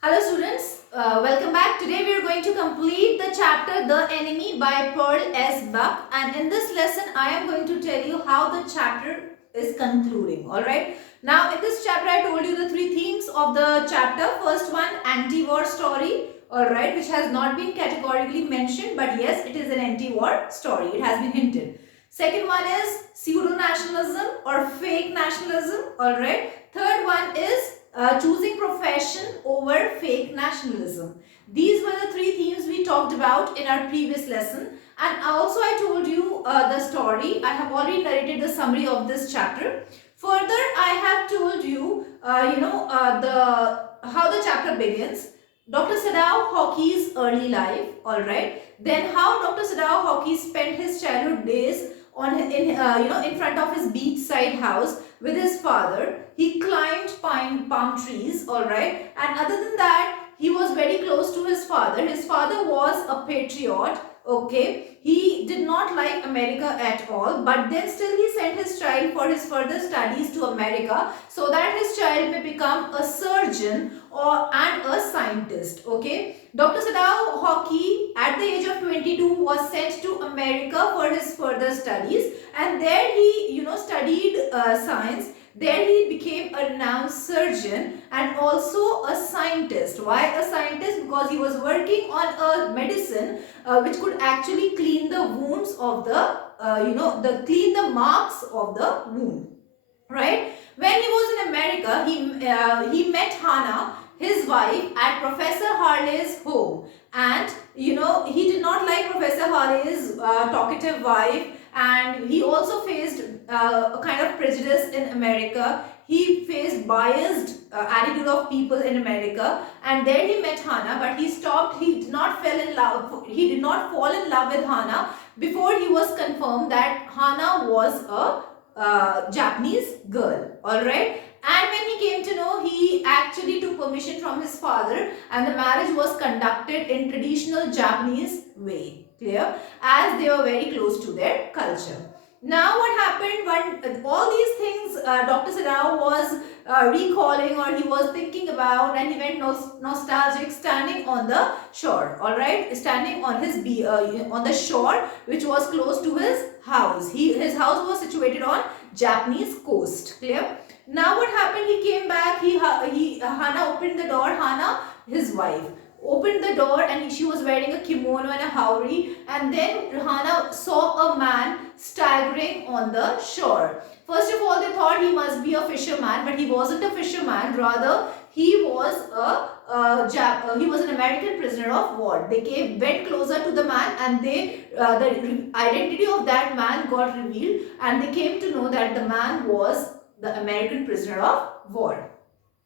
Hello students, welcome back. Today we are going to complete the chapter The Enemy by Pearl S. Buck, and in this lesson I am going to tell you how the chapter is concluding. Alright, now in this chapter I told you the three themes of the chapter. First one, anti-war story, alright, which has not been categorically mentioned, but yes, it is an anti-war story. It has been hinted. Second one is pseudo-nationalism or fake nationalism, alright. Third one is choosing profession over fake nationalism. These were the three themes we talked about in our previous lesson. And also I told you the story. I have already narrated the summary of this chapter. Further, I have told you, how the chapter begins. Dr. Sadao Hockey's early life, alright. Then how Dr. Sadao Hockey spent his childhood days in front of his beachside house with his father. He climbed palm trees, alright. And other than that, he was very close to his father. His father was a patriot, okay. He did not like America at all, but then still he sent his child for his further studies to America so that his child may become a surgeon and a scientist, okay. Dr. Sadao Hockey at the age of 22 was sent to America for his further studies, and there he studied science. There he became a renowned surgeon and also a scientist. Why a scientist? Because he was working on a medicine which could actually clean the wounds of clean the marks of the wound, right? When he was in America, he met Hannah, his wife, at Professor Harley's home, and he did not like Professor Harley's talkative wife, and he also faced a kind of prejudice in America. He faced biased attitude of people in America, and there he met Hannah, but he stopped. He did not fell in love. He did not fall in love with Hannah before he was confirmed that Hannah was a Japanese girl, alright. And when he came to know, he actually took permission from his father, and the marriage was conducted in traditional Japanese way, clear, as they were very close to their culture. Now what happened when all these things Dr. Sadao was recalling, or he was thinking about, and he went nostalgic standing on the shore, alright, standing on on the shore which was close to his house. His house was situated on Japanese coast, clear. Now what happened, he came back, Hannah opened the door. Hannah, his wife, opened the door, and she was wearing a kimono and a haori, and then Hannah saw a man staggering on the shore. First of all, they thought he must be a fisherman, but he wasn't a fisherman. Rather, he was he was an American prisoner of war. They went closer to the man, and the identity of that man got revealed, and they came to know that the man was the American prisoner of war.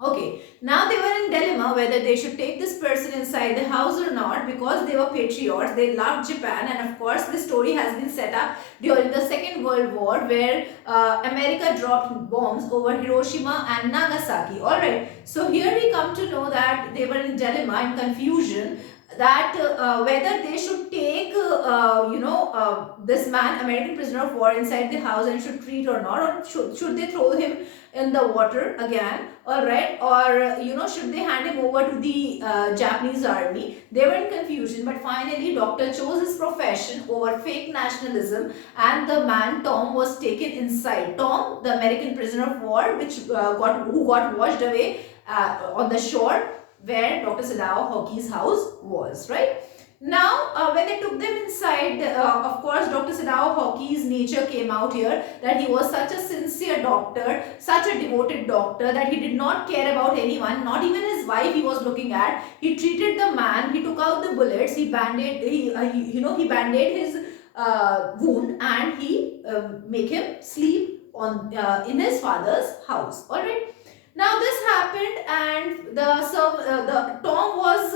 Okay, now they were in dilemma whether they should take this person inside the house or not, because they were patriots, they loved Japan, and of course this story has been set up during the Second World War, where America dropped bombs over Hiroshima and Nagasaki. Alright, so here we come to know that they were in dilemma and confusion that whether they should take this man, American prisoner of war, inside the house and should treat or not, or should they throw him in the water again, alright, or should they hand him over to the Japanese army. They were in confusion, but finally doctor chose his profession over fake nationalism, and the man Tom was taken inside. Tom, the American prisoner of war, who got washed away on the shore where Dr. Sadao Hockey's house was, right? Now, when they took them inside, of course, Dr. Sadao Hockey's nature came out here, that he was such a sincere doctor, such a devoted doctor, that he did not care about anyone, not even his wife he was looking at. He treated the man, he took out the bullets, he bandaged his wound, and he make him sleep in his father's house. All right. Now this happened, and the Tom was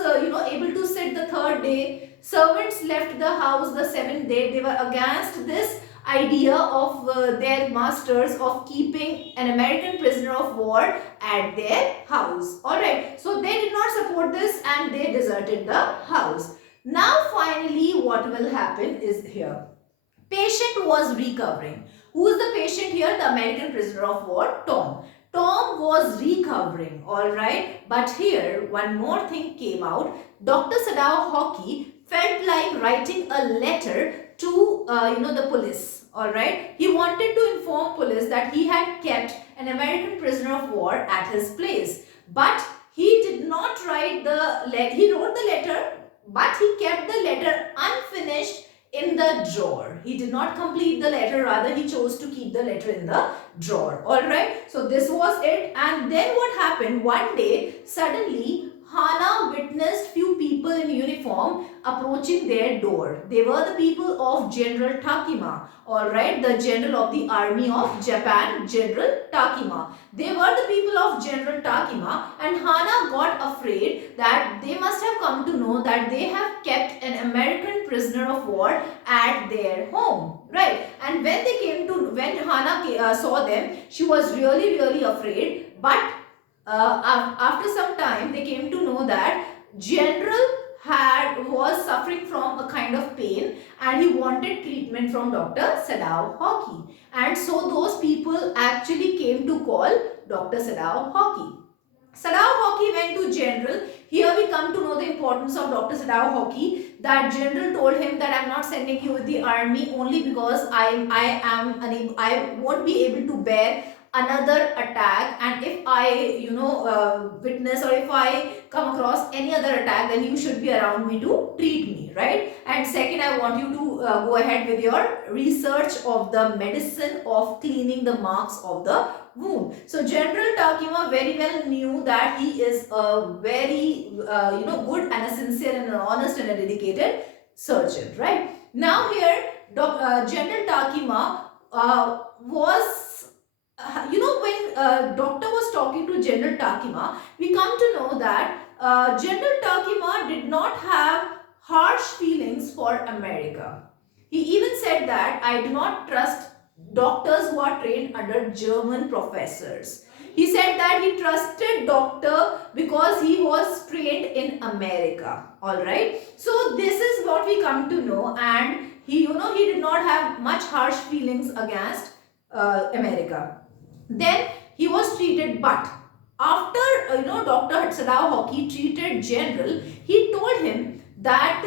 able to sit the third day. Servants left the house the seventh day. They were against this idea of their masters of keeping an American prisoner of war at their house. Alright, so they did not support this, and they deserted the house. Now finally what will happen is here. Patient was recovering. Who is the patient here? The American prisoner of war, Tom. Tom was recovering, alright. But here, one more thing came out. Dr. Sadao Hockey felt like writing a letter to, the police, alright. He wanted to inform police that he had kept an American prisoner of war at his place. But he did not write the letter. He wrote the letter, but he kept the letter unfinished in the drawer. He did not complete the letter, rather he chose to keep the letter in the drawer. Alright, so this was it. And then what happened? One day, suddenly, Hana witnessed few people in uniform approaching their door. They were the people of General Takima. Alright, the general of the army of Japan, General Takima. They were the people of General Takima, and Hana got afraid that they must have come to know that they have kept an American prisoner of war at their home. Right, and when Hana saw them, she was really afraid. But after some time, they came to know that General was suffering from a kind of pain, and he wanted treatment from Dr. Sadao Hockey. And so those people actually came to call Dr. Sadao Hockey. Sadao Hockey went to General. Here we come to know the importance of Dr. Sadao Hockey. That General told him that I am not sending you with the army only because I won't be able to bear another attack, and if I witness, or if I come across any other attack, then you should be around me to treat me, right? And second, I want you to go ahead with your research of the medicine of cleaning the marks of the wound. So General Takima very well knew that he is a very good and a sincere and an honest and a dedicated surgeon, right? Now here General Takima was when doctor was talking to General Takima, we come to know that General Takima did not have harsh feelings for America. He even said that I do not trust doctors who are trained under German professors. He said that he trusted doctor because he was trained in America. Alright. So this is what we come to know, and he did not have much harsh feelings against America. Then he was treated, but after Dr. Sadao Hockey treated General, he told him that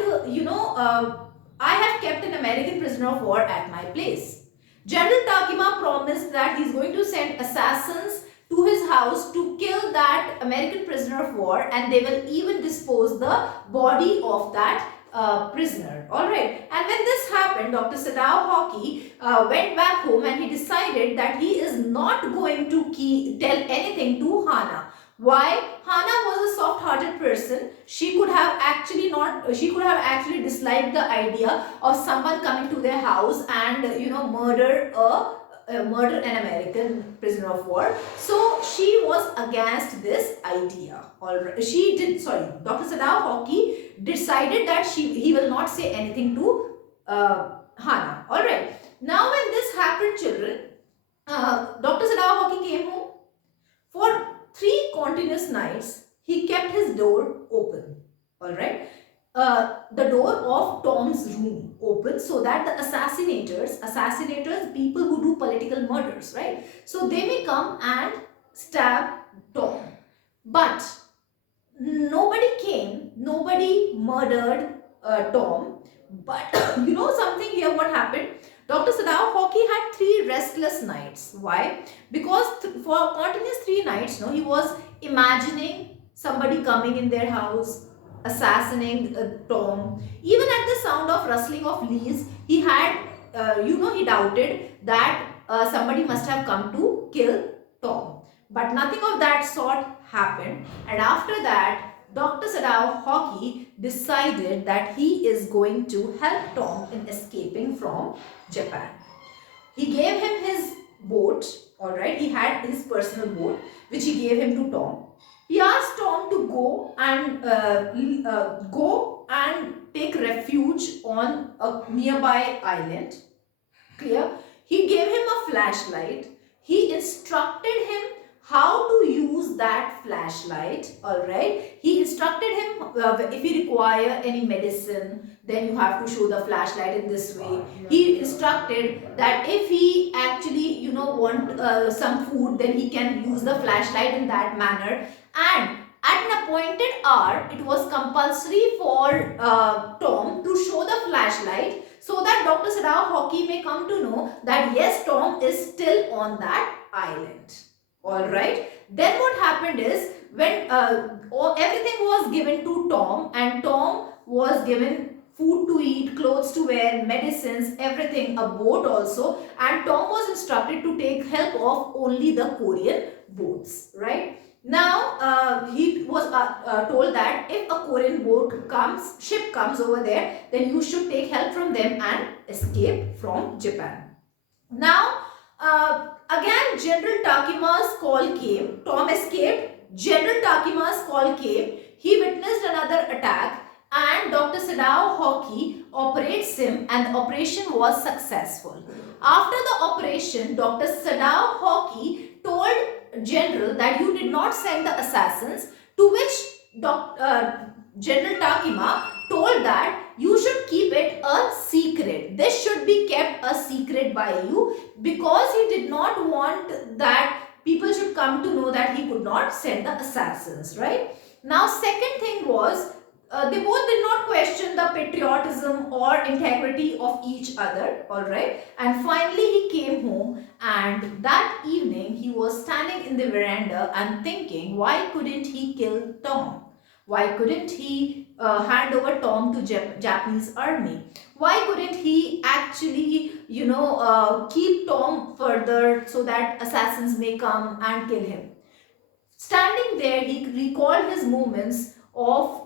I have kept an American prisoner of war at my place. General Takima promised that he is going to send assassins to his house to kill that American prisoner of war, and they will even dispose the body of that prisoner. Alright, and when this happened, Dr. Sadao Hockey went back home, and he decided that he is not going to tell anything to Hana. Why? Hana was a soft-hearted person. She could have actually disliked the idea of someone coming to their house and murder an American prisoner of war. So she was against this idea. Alright, Dr. Sadao Hockey decided that he will not say anything to Hana. Alright. Now when this happened, children, Dr. Sadao Hockey came home. For 3 continuous nights, he kept his door open. Alright. The door of Tom's room open, so that the assassinators, people who do political murders, right? So they may come and stab Tom. But nobody came, nobody murdered Tom. But something here, what happened? Dr. Sadao Hockey had 3 restless nights. Why? Because for continuous 3 nights, he was imagining somebody coming in their house, assassinating Tom. Even at the sound of rustling of leaves, he had, he doubted that somebody must have come to kill Tom. But nothing of that sort happened. And after that, Dr. Sadao Hockey decided that he is going to help Tom in escaping from Japan. He gave him his boat, alright, he had his personal boat, which he gave him to Tom. He asked Tom to go and take refuge on a nearby island. Clear? He gave him a flashlight. He instructed him how to use use that flashlight, alright. He instructed him, if you require any medicine, then you have to show the flashlight in this way. He instructed that if he actually, want some food, then he can use the flashlight in that manner. And at an appointed hour, it was compulsory for Tom to show the flashlight, so that Dr. Sadao Hockey may come to know that yes, Tom is still on that island. Alright. Then what happened is, when everything was given to Tom, and Tom was given food to eat, clothes to wear, medicines, everything, a boat also, and Tom was instructed to take help of only the Korean boats, right? Now he was told that if a Korean ship comes over there, then you should take help from them and escape from Japan. Now again General Takima's call came. Tom escaped. General Takima's call came. He witnessed another attack, and Dr. Sadao Hockey operates him, and the operation was successful. After the operation, Dr. Sadao Hockey told General that you did not send the assassins, to which General Takima told that you should keep it a secret. This should be kept a secret by you, because he did not want that people should come to know that he could not send the assassins, right? Now second thing was, they both did not question the patriotism or integrity of each other, alright. And finally he came home, and that evening he was standing in the veranda and thinking, why couldn't he kill Tom? Why couldn't he hand over Tom to Japanese army? Why couldn't he actually, keep Tom further so that assassins may come and kill him? Standing there, he recalled his moments of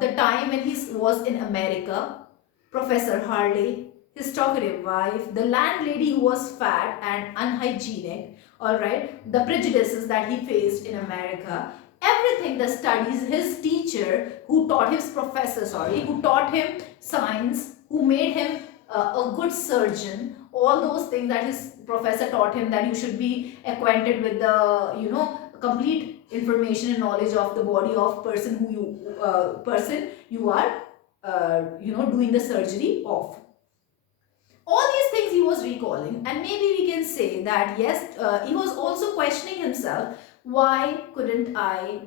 the time when he was in America, Professor Harley, his talkative wife, the landlady who was fat and unhygienic, alright, the prejudices that he faced in America, everything, the studies, his teacher who taught who taught him science, who made him a good surgeon, all those things that his professor taught him, that you should be acquainted with the, complete information and knowledge of the body of person you are doing the surgery of. All these things he was recalling, and maybe we can say that yes, he was also questioning himself, why couldn't I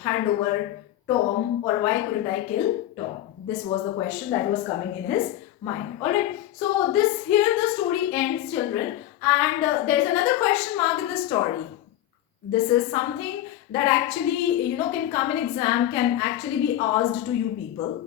hand over Tom, or why couldn't I kill Tom? This was the question that was coming in his mind. Alright, so here the story ends, children, and there's another question mark in the story. This is something that actually, can come in exam, can actually be asked to you people.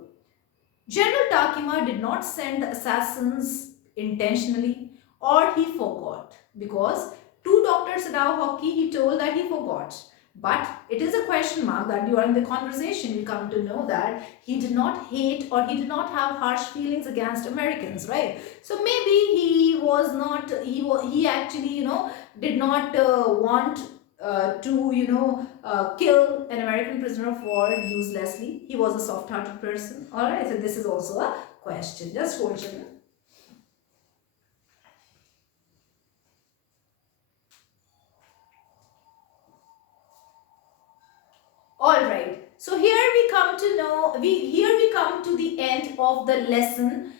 General Takima did not send the assassins intentionally, or he forgot, because to Dr. Sadao Hockey he told that he forgot. But it is a question mark that during the conversation we come to know that he did not hate, or he did not have harsh feelings against Americans, right? So maybe he was not, he actually, did not want to kill an American prisoner of war uselessly. He was a soft-hearted person. Alright, so this is also a question. Just hold, children. Alright, so here we come to the end of the lesson,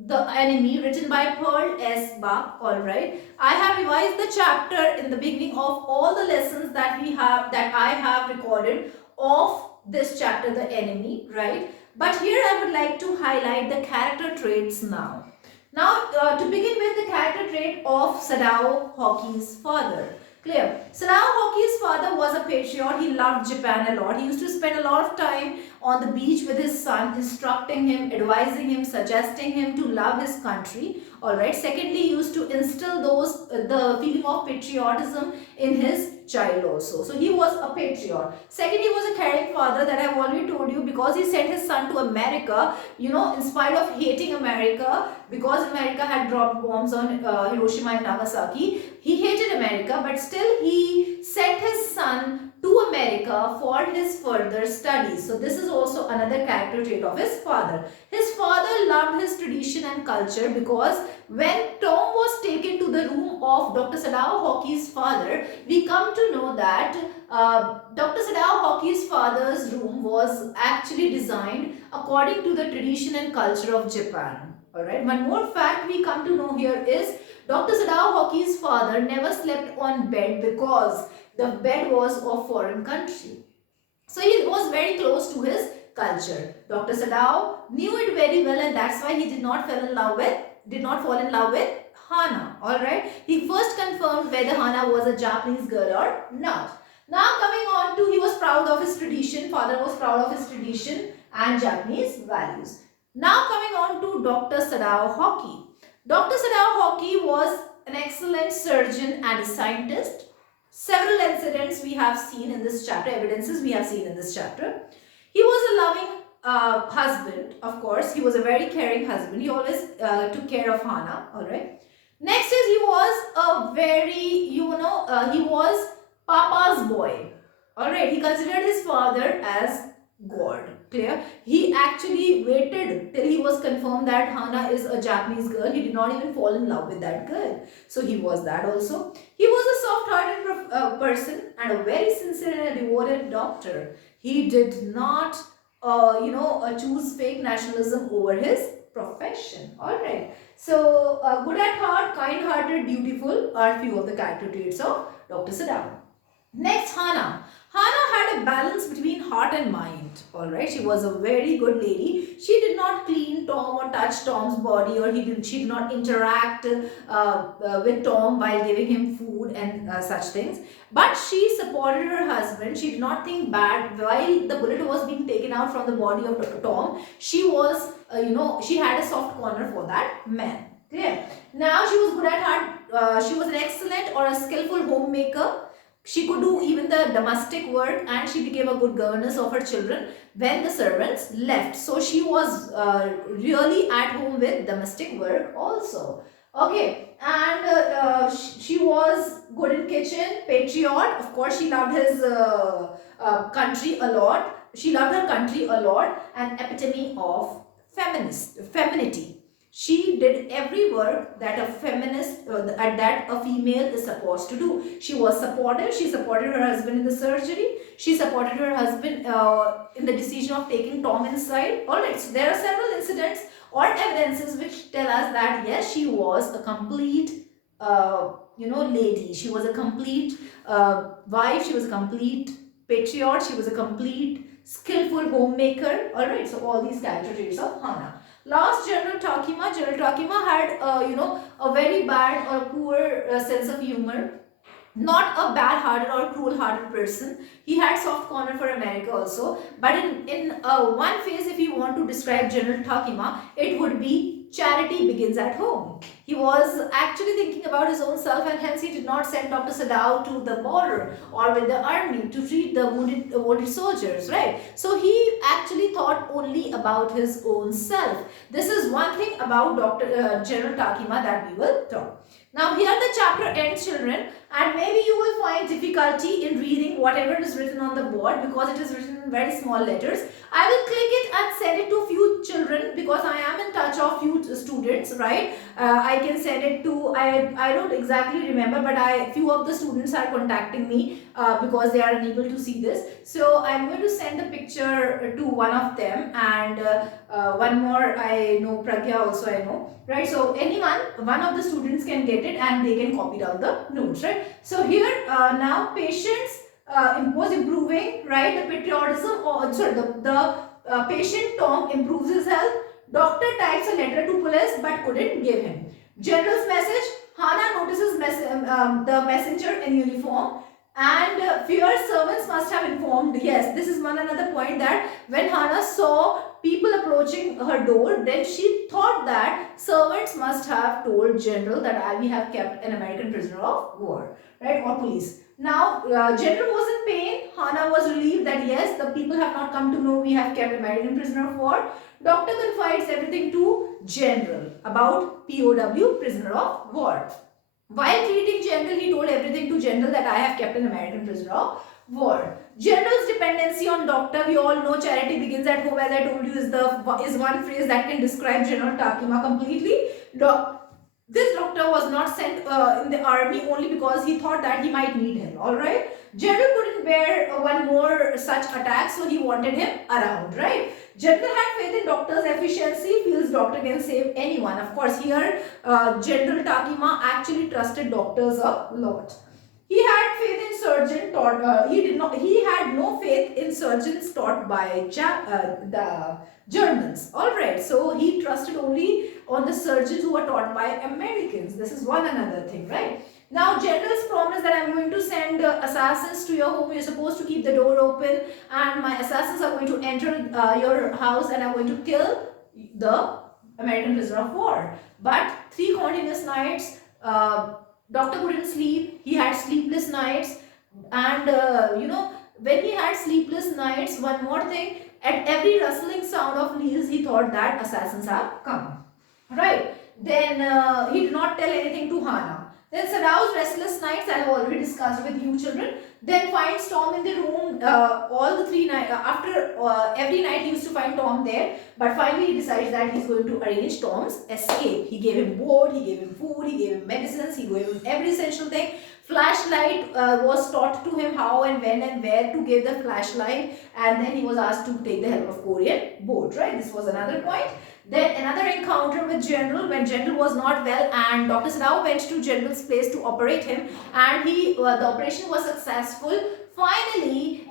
The Enemy, written by Pearl S. Buck. Alright, I have revised the chapter in the beginning of all the lessons that I have recorded of this chapter, The Enemy, right? But here I would like to highlight the character traits now. Now, to begin with, the character trait of Sadao Hockey's father. Clear. Sadao Hockey's father was a patriot. He loved Japan a lot. He used to spend a lot of time on the beach with his son, instructing him, advising him, suggesting him to love his country. Alright. Secondly, he used to instill the feeling of patriotism in his child also. So he was a patriot. Second, he was a caring father, that I have already told you, because he sent his son to America, in spite of hating America, because America had dropped bombs on Hiroshima and Nagasaki. He hated America, but still he sent his son to America for his further studies. So this is also another character trait of his father. His father loved his tradition and culture, because when Tom was taken to the room of Dr. Sadao Hockey's father, we come to know that Dr. Sadao Hockey's father's room was actually designed according to the tradition and culture of Japan. Alright, one more fact we come to know here is Dr. Sadao Hockey's father never slept on bed because the bed was of foreign country. So he was very close to his culture. Dr. Sadao knew it very well, and that's why he did not fall in love with Hana. Alright. He first confirmed whether Hana was a Japanese girl or not. Now coming on to, he was proud of his tradition. Father was proud of his tradition and Japanese values. Now coming on to Dr. Sadao Hockey. Dr. Sadao Hockey was an excellent surgeon and a scientist. Several incidents we have seen in this chapter, evidences we have seen in this chapter. He was a loving husband, of course. He was a very caring husband. He always took care of Hana, alright. Next is he was a very, he was Papa's boy, alright. He considered his father as God. Clear? He actually waited till he was confirmed that Hana is a Japanese girl. He did not even fall in love with that girl. So he was that also. He was a soft-hearted person and a very sincere and a devoted doctor. He did not, choose fake nationalism over his profession. Alright. So, good at heart, kind-hearted, beautiful are few of the character traits of Dr. Sadao. Next, Hana. Hana had a balance between heart and mind. Alright, she was a very good lady. She did not clean Tom or touch Tom's body, or she did not interact with Tom while giving him food and such things. But she supported her husband. She did not think bad while the bullet was being taken out from the body of Tom. She was, she had a soft corner for that man. Clear? Now she was good at heart. She was an excellent or a skillful homemaker. She could do even the domestic work, and she became a good governess of her children when the servants left. So she was really at home with domestic work also. Okay, and she was good in kitchen, patriot. Of course, she loved his country a lot. She loved her country a lot, and epitome of femininity. She did every work that a feminist, that a female is supposed to do. She was supportive. She supported her husband in the surgery. She supported her husband in the decision of taking Tom inside. Alright, so there are several incidents or evidences which tell us that yes, she was a complete, lady. She was a complete wife. She was a complete patriot. She was a complete skillful homemaker. Alright, so all these character traits of Hana. Last, General Takima. General Takima had, a very bad or poor sense of humor. Not a bad-hearted or cruel-hearted person. He had soft corner for America also. But in one phase, if you want to describe General Takima, it would be charity begins at home. He was actually thinking about his own self, and hence he did not send Dr. Sadao to the border or with the army to treat the wounded soldiers, right? So he actually thought only about his own self. This is one thing about General Takima that we will talk. Now here the chapter ends, children, and maybe you will find difficulty in reading whatever is written on the board because it is written in very small letters. I will click it and send it to few children because I am in touch of few students, right? I can send it to, I don't exactly remember, but few of the students are contacting me because they are unable to see this. So I'm going to send a picture to one of them, and one more I know, Pragya also I know, right? So anyone, one of the students can get it and they can copy down the notes, right? So here now patients was improving, right? The patriotism, or sorry, the patient Tom improves his health. Doctor types a letter to police but couldn't give him. General's message, Hana notices the messenger in uniform, and fierce servants must have informed. Yes, this is one another point, that when Hana saw people approaching her door, then she thought that servants must have told General that we have kept an American prisoner of war, right, or police. Now, General was in pain. Hana was relieved that yes, the people have not come to know we have kept American prisoner of war. Doctor confides everything to General about POW, prisoner of war. While treating General, he told everything to General that I have kept an American prisoner of war. General's dependency on doctor, we all know charity begins at home, as I told you, is one phrase that can describe General Takima completely. This doctor was not sent in the army only because he thought that he might need him. All right. General couldn't bear one more such attack, so he wanted him around. Right. General had faith in doctor's efficiency. Feels doctor can save anyone. Of course, here General Takima actually trusted doctors a lot. He had faith in surgeon taught. He did not. He had no faith in surgeons taught by the Germans. All right. So he trusted only on the surgeons who were taught by Americans. This is one another thing, right? Now, generals promise that I'm going to send assassins to your home. You're supposed to keep the door open, and my assassins are going to enter your house and are going to kill the American prisoner of war. But 3 continuous nights, doctor couldn't sleep. He had sleepless nights, and when he had sleepless nights, one more thing, at every rustling sound of leaves, he thought that assassins have come. Right. Then he did not tell anything to Hana. Then Sadao's restless nights, I have already discussed with you children. Then finds Tom in the room all the 3 nights. After every night he used to find Tom there. But finally he decides that he's going to arrange Tom's escape. He gave him board, he gave him food, he gave him medicines, he gave him every essential thing. Flashlight was taught to him how and when and where to give the flashlight. And then he was asked to take the help of Korean board. Right. This was another point. Then another encounter with General when General was not well, and Dr. Sadao went to General's place to operate him, and the operation was successful. Finally,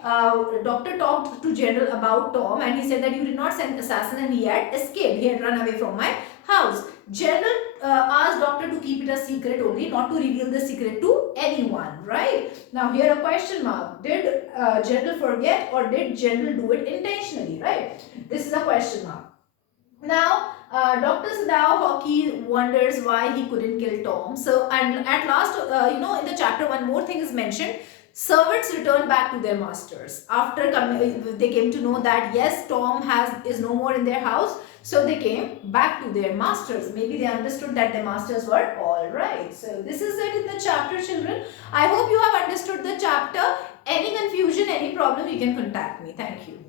doctor talked to General about Tom, and he said that you did not send assassin and he had escaped. He had run away from my house. General asked doctor to keep it a secret only, not to reveal the secret to anyone. Right? Now here a question mark. Did General forget or did General do it intentionally? Right? This is a question mark. Now, Dr. Sadao Hockey wonders why he couldn't kill Tom. So, and at last, in the chapter, one more thing is mentioned. Servants returned back to their masters after they came to know that yes, Tom is no more in their house. So they came back to their masters. Maybe they understood that their masters were all right. So this is it in the chapter, children. I hope you have understood the chapter. Any confusion, any problem, you can contact me. Thank you.